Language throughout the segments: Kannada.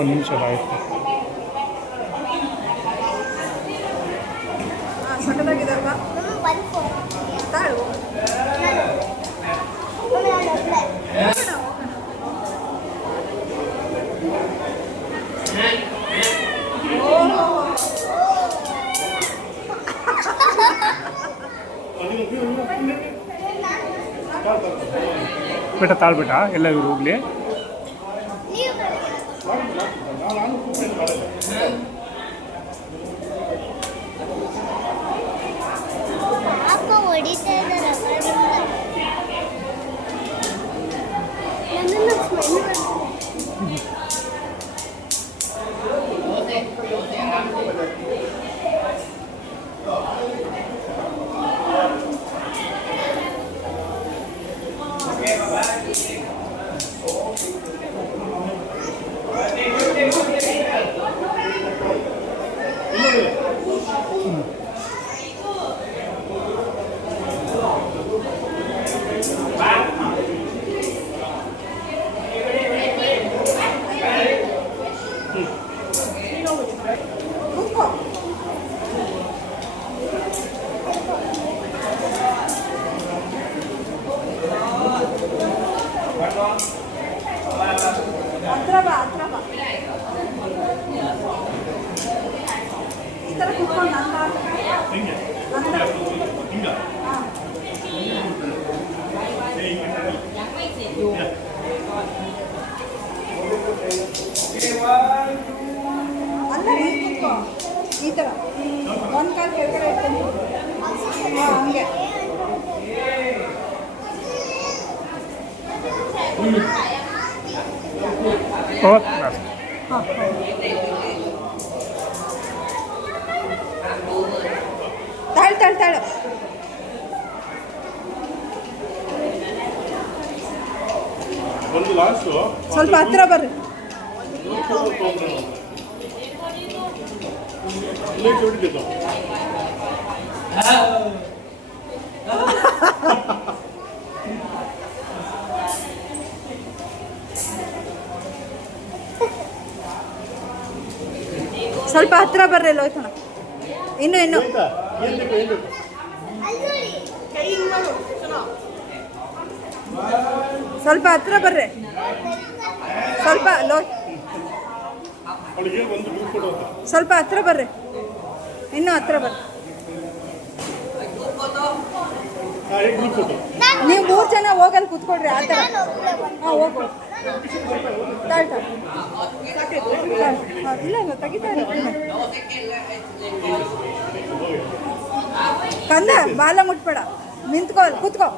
ಒಂದು ನಿಮಿಷ ಆಯಿತು. ಸಕ್ಕದಾಗಿದಲ್ವಾ? ತಾಳು ಬೇಟ ತಾಳ್ಬೇಟ ಎಲ್ಲ ಇವ್ರು ಹೋಗ್ಲಿ. ಹೊಡಿತಾ ಇದ್ದಾರೆ. ಹತ್ರ ಬಾ ಈ ಥರ ಕುತ್ಕೊಂಡು ಅಲ್ಲ ಕೂತ್ಕೋ ಈ ಥರ ಒಂದು ಕಾಲು ಕೆಳಗಡೆ ಇಟ್ಕೊಂಡು ಹಂಗೆ. ತಾಳು ಸ್ವಲ್ಪ ಹತ್ರ ಬರ್ರಿ. ಸ್ವಲ್ಪ ಹತ್ರ ಬರ್ರಿ ಲೋಯ್ತಣ. ಇನ್ನು ಸ್ವಲ್ಪ ಹತ್ರ ಬರ್ರಿ. ಸ್ವಲ್ಪ ಸ್ವಲ್ಪ ಹತ್ರ ಬರ್ರಿ. ಇನ್ನೂ ಹತ್ರ ಬರ್ರಿ. ನೀವು 3 ಜನ ಹೋಗಲ್ಲಿ ಕೂತ್ಕೊಡ್ರಿ. ಆ ಥರ ಹೋಗು. ಇಲ್ಲ ತೆಗಿತಾರೆ. ಕಂದ ಬಾಲ ಮುಟ್ಬೇಡ. ನಿಂತ್ಕೋ ಅಲ್ಲಿ ಕೂತ್ಕೋ.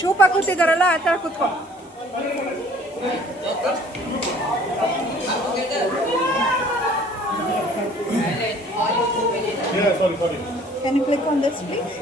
ಶೂಪ ಕೂತಿದಾರಲ್ಲ ಆ ಥರ ಕೂತ್ಕೋ. Can you click on this, please?